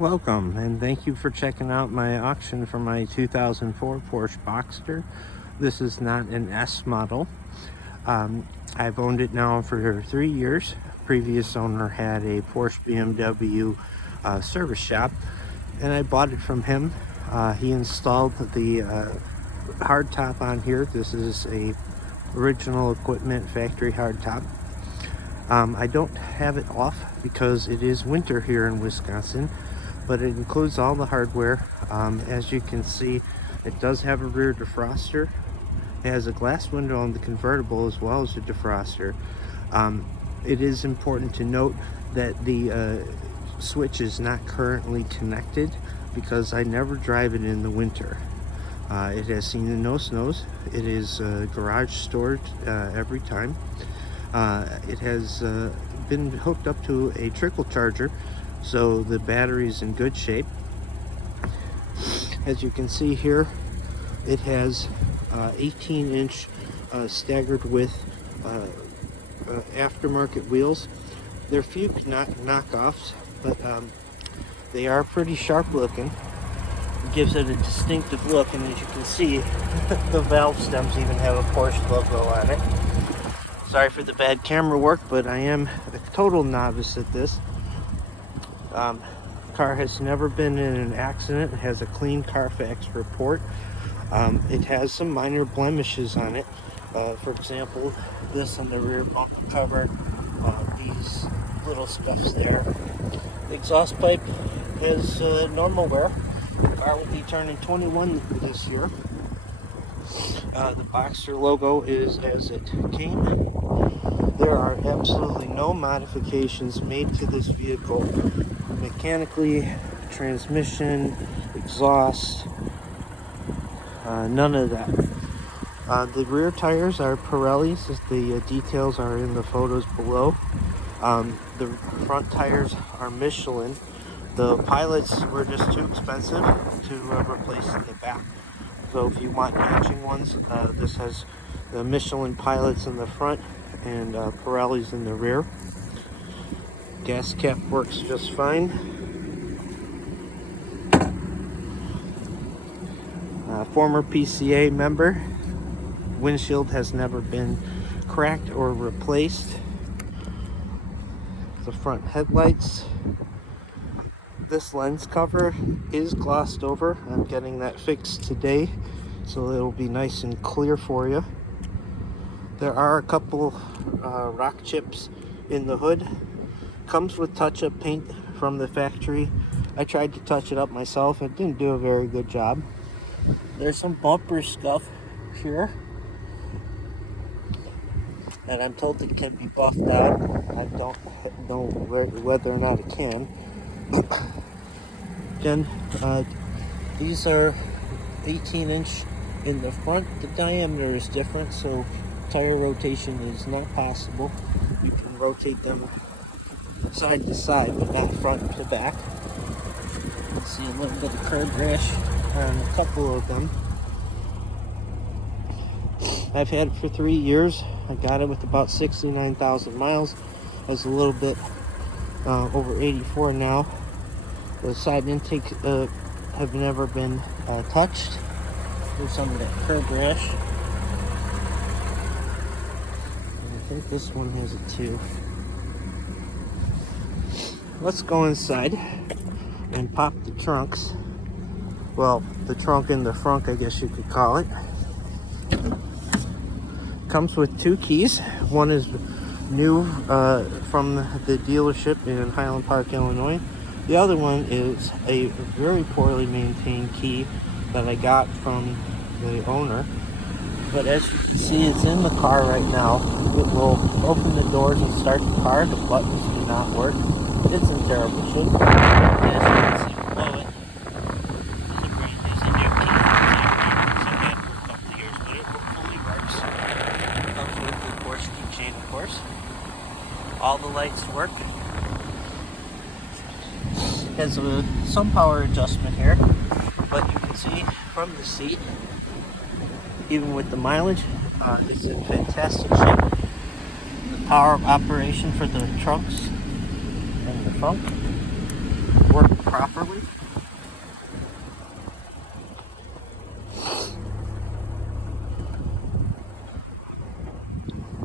Welcome, and thank you for checking out my auction for my 2004 Porsche Boxster. This is not an S model. I've owned it now for 3 years. Previous owner had a Porsche BMW service shop, and I bought it from him. He installed the hardtop on here. This is a original equipment factory hardtop. I don't have it off because it is winter here in Wisconsin, but it includes all the hardware. As you can see, it does have a rear defroster. It has a glass window on the convertible as well as a defroster. It is important to note that the switch is not currently connected because I never drive it in the winter. It has seen no snows. It is garage stored every time. It has been hooked up to a trickle charger, so the battery is in good shape. As you can see here, it has 18-inch staggered width aftermarket wheels. They're few knockoffs, but they are pretty sharp looking. It gives it a distinctive look, and as you can see, the valve stems even have a Porsche logo on it. Sorry for the bad camera work, but I am a total novice at this. Car has never been in an accident. It has a clean Carfax report. It has some minor blemishes on it. For example, this on the rear bumper cover, these little scuffs there. The exhaust pipe has normal wear. The car will be turning 21 this year. The Boxster logo is as it came. There are absolutely no modifications made to this vehicle. Mechanically, transmission, exhaust, none of that. The rear tires are Pirellis. The details are in the photos below. The front tires are Michelin. The pilots were just too expensive to replace in the back. So if you want matching ones, this has the Michelin pilots in the front and Pirellis in the rear. Gas cap works just fine. Former PCA member. Windshield has never been cracked or replaced. The front headlights. This lens cover is glossed over. I'm getting that fixed today, so it'll be nice and clear for you. There are a couple rock chips in the hood. Comes with touch-up paint from the factory. I tried to touch it up myself. It didn't do a very good job. There's some bumper scuff here and I'm told it can be buffed out. I don't know whether or not it can. Again, these are 18-inch in the front. The diameter is different, so tire rotation is not possible. You can rotate them side to side, but not front to back. You can see a little bit of curb rash on a couple of them. I've had it for 3 years. I got it with about 69,000 miles. That's a little bit over 84 now. The side intake have never been touched. There's some of that curb rash. And I think this one has it too. Let's go inside and pop the trunks. Well, the trunk in the front, I guess you could call it. Comes with 2 keys. One is new from the dealership in Highland Park, Illinois. The other one is a very poorly maintained key that I got from the owner. But as you can see, it's in the car right now. It will open the doors and start the car. The buttons do not work. It's in terrible shape. As you can see below it, the brand is a new key. It's had for a couple of years, but it fully works. Comes with the Porsche keychain, of course. All the lights work. Has some power adjustment here, but you can see from the seat, even with the mileage, it's in fantastic shape. The power operation for the trunks and the trunk work properly.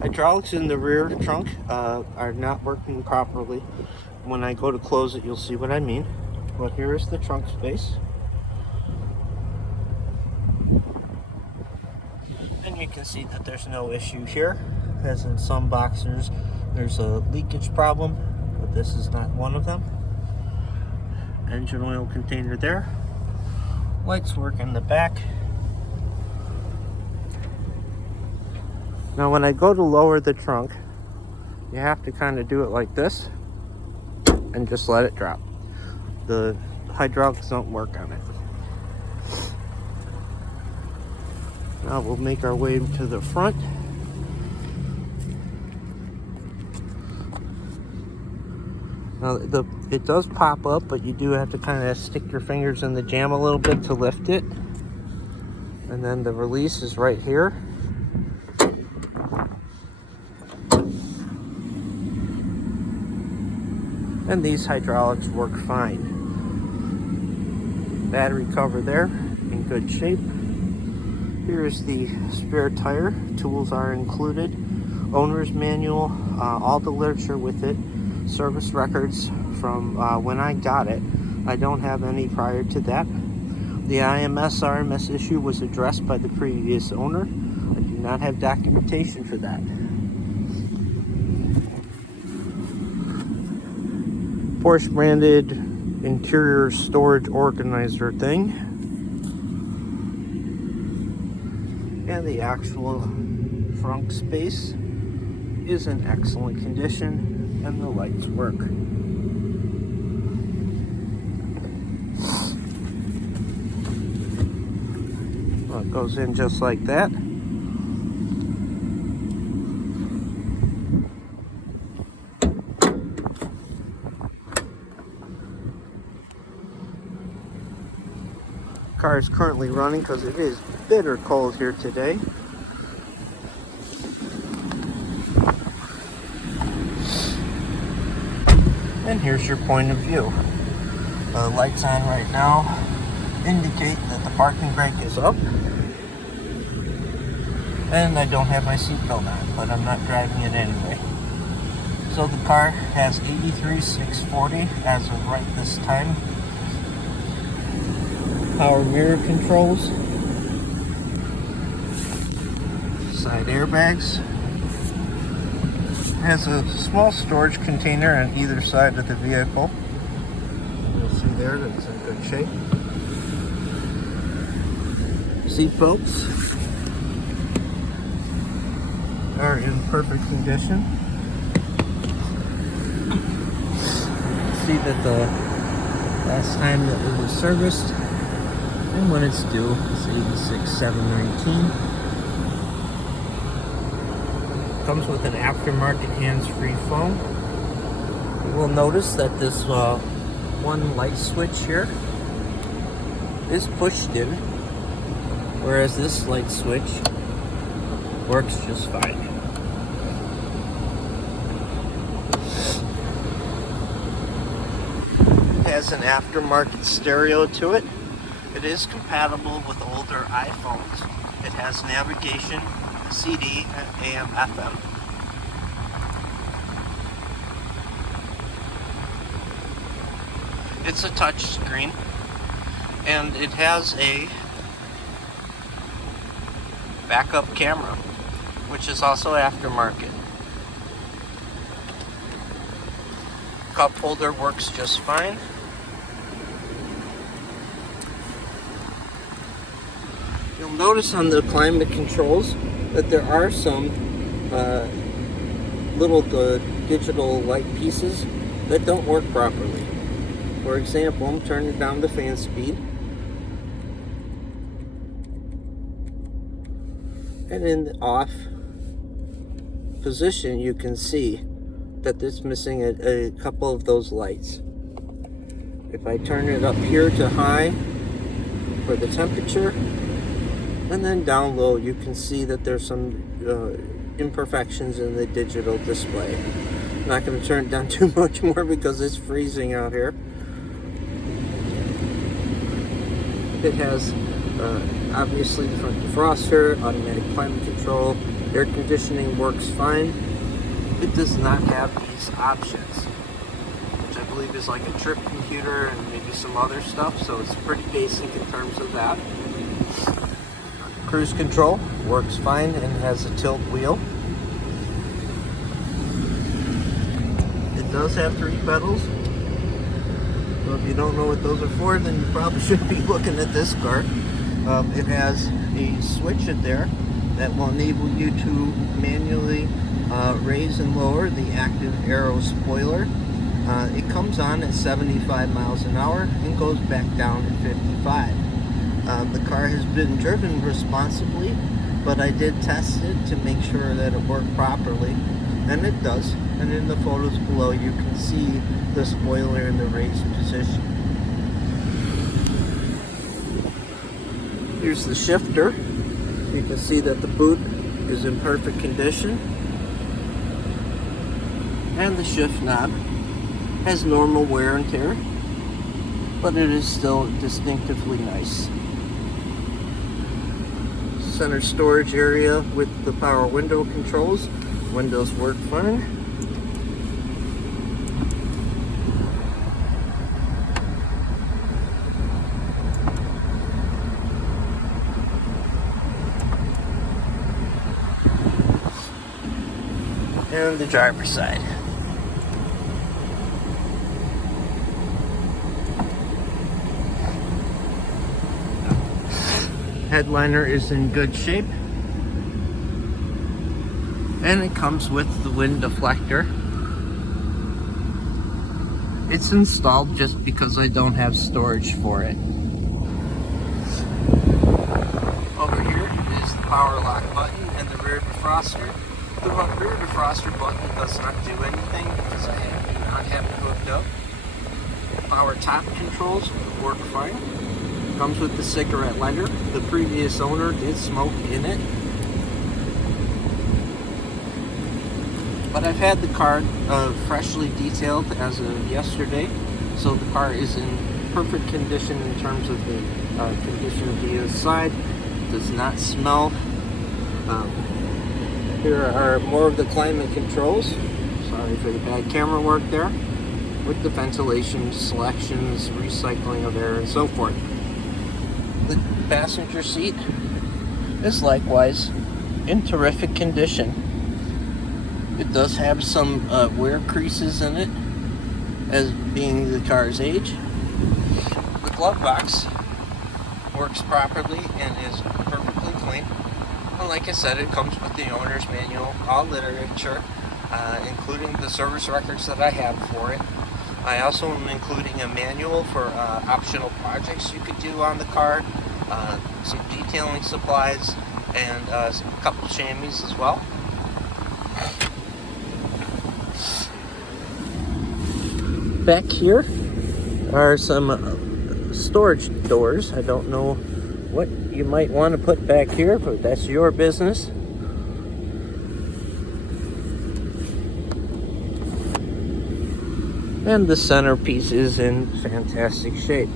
Hydraulics in the rear trunk are not working properly. When I go to close it, you'll see what I mean. Well, here is the trunk space. And you can see that there's no issue here. As in some Boxsters, there's a leakage problem, but this is not one of them. Engine oil container there. Lights work in the back. Now when I go to lower the trunk, you have to kind of do it like this and just let it drop. The hydraulics don't work on it. Now we'll make our way to the front. Now it does pop up, but you do have to kind of stick your fingers in the jam a little bit to lift it. And then the release is right here. And these hydraulics work fine. Battery cover there, in good shape. Here is the spare tire. Tools are included. Owner's manual, all the literature with it. Service records from when I got it. I don't have any prior to that. The IMS RMS issue was addressed by the previous owner. I do not have documentation for that. Porsche branded interior storage organizer thing. And the actual trunk space is in excellent condition, and the lights work. Well, it goes in just like that. Car is currently running because it is bitter cold here today. And here's your point of view. The lights on right now indicate that the parking brake is up. And I don't have my seatbelt on, but I'm not driving it anyway. So the car has 83,640 as of right this time. Power mirror controls, side airbags, has a small storage container on either side of the vehicle. You'll see there that it's in good shape. Seat belts are in perfect condition. See that the last time that it was serviced and when it's due is 86,719. Comes with an aftermarket hands-free phone. You will notice that this one light switch here is pushed in, whereas this light switch works just fine. It has an aftermarket stereo to it. It is compatible with older iPhones. It has navigation, CD, and AM, FM. It's a touch screen, and it has a backup camera, which is also aftermarket. Cup holder works just fine. You'll notice on the climate controls that there are some little digital light pieces that don't work properly. For example, I'm turning down the fan speed, and in the off position you can see that it's missing a couple of those lights. If I turn it up here to high for the temperature, and then down low, you can see that there's some imperfections in the digital display. I'm not going to turn it down too much more because it's freezing out here. It has obviously the front defroster, automatic climate control, air conditioning works fine. It does not have these options, which I believe is like a trip computer and maybe some other stuff, so it's pretty basic in terms of that. Cruise control works fine and has a tilt wheel. It does have 3 pedals. So if you don't know what those are for, then you probably shouldn't be looking at this car. It has a switch in there that will enable you to manually raise and lower the active aero spoiler. It comes on at 75 miles an hour and goes back down at 55. The car has been driven responsibly, but I did test it to make sure that it worked properly, and it does. And in the photos below you can see the spoiler in the raised position. Here's the shifter. You can see that the boot is in perfect condition, and the shift knob has normal wear and tear, but it is still distinctively nice. Center storage area with the power window controls. Windows work fine. And the driver's side. Headliner is in good shape, and it comes with the wind deflector. It's installed just because I don't have storage for it. Over here is the power lock button and the rear defroster. The rear defroster button does not do anything because I do not have it hooked up. Power top controls work fine. Comes with the cigarette lighter. The previous owner did smoke in it, but I've had the car freshly detailed as of yesterday, so the car is in perfect condition in terms of the condition of the inside. Does not smell. Here are more of the climate controls. Sorry for the bad camera work there. With the ventilation selections, recycling of air, and so forth. The passenger seat is likewise in terrific condition. It does have some wear creases in it, as being the car's age. The glove box works properly and is perfectly clean. And like I said, it comes with the owner's manual, all literature, including the service records that I have for it. I also am including a manual for optional projects you could do on the car, some detailing supplies, and a couple chamois as well. Back here are some storage doors. I don't know what you might want to put back here, but that's your business. And the centerpiece is in fantastic shape.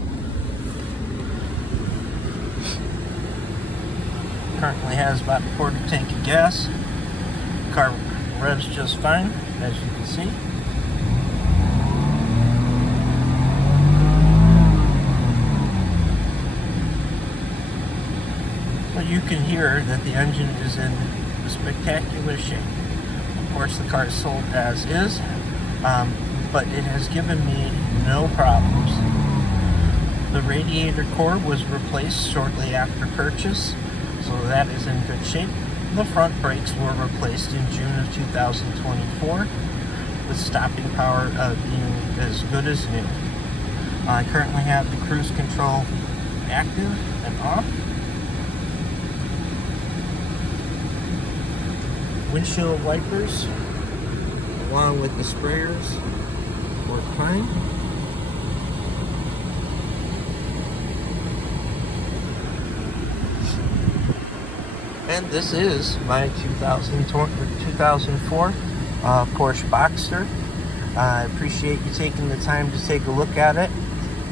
Currently has about a quarter tank of gas. The car revs just fine, as you can see. But you can hear that the engine is in spectacular shape. Of course, the car is sold as is. But it has given me no problems. The radiator core was replaced shortly after purchase, so that is in good shape. The front brakes were replaced in June of 2024, with stopping power being as good as new. I currently have the cruise control active and off. Windshield wipers, along with the sprayers, work fine. And this is my 2004 Porsche Boxster. I appreciate you taking the time to take a look at it.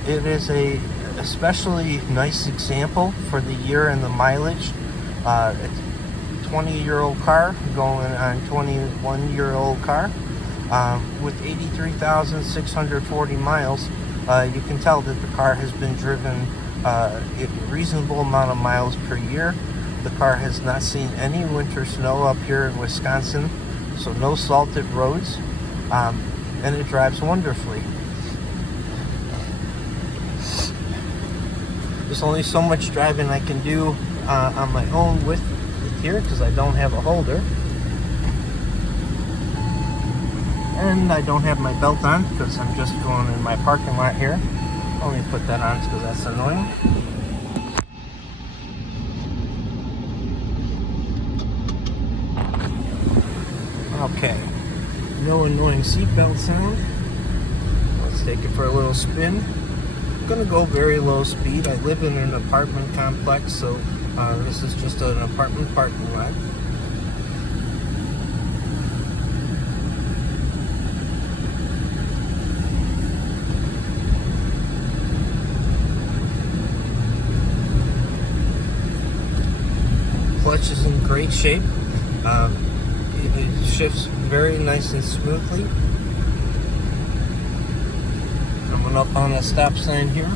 It is a especially nice example for the year and the mileage. It's a 20-year-old car going on 21-year-old car with 83,640 miles. You can tell that the car has been driven a reasonable amount of miles per year. The car has not seen any winter snow up here in Wisconsin, so no salted roads, and it drives wonderfully. There's only so much driving I can do on my own with it here because I don't have a holder. And I don't have my belt on because I'm just going in my parking lot here. Only put that on because that's annoying. Okay, no annoying seatbelt sound. Let's take it for a little spin. I'm gonna go very low speed. I live in an apartment complex, so this is just an apartment parking lot. Clutch is in great shape. It shifts very nice and smoothly. Coming up on a stop sign here.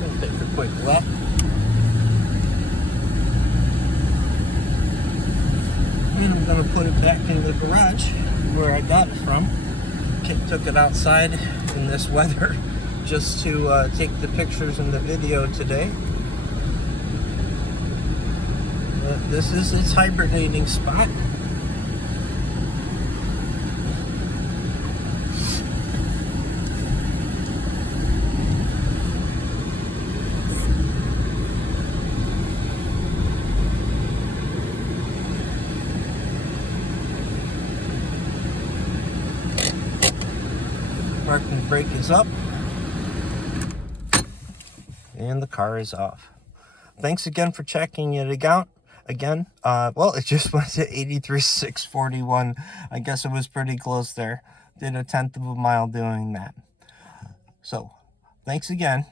We'll take a quick left. And I'm going to put it back in the garage where I got it from. Kit took it outside in this weather just to take the pictures and the video today. This is its hibernating spot. Parking brake is up. And the car is off. Thanks again for checking it out. Again, well, it just went to 83,641. I guess it was pretty close there. Did a 1/10 of a mile doing that. So, thanks again.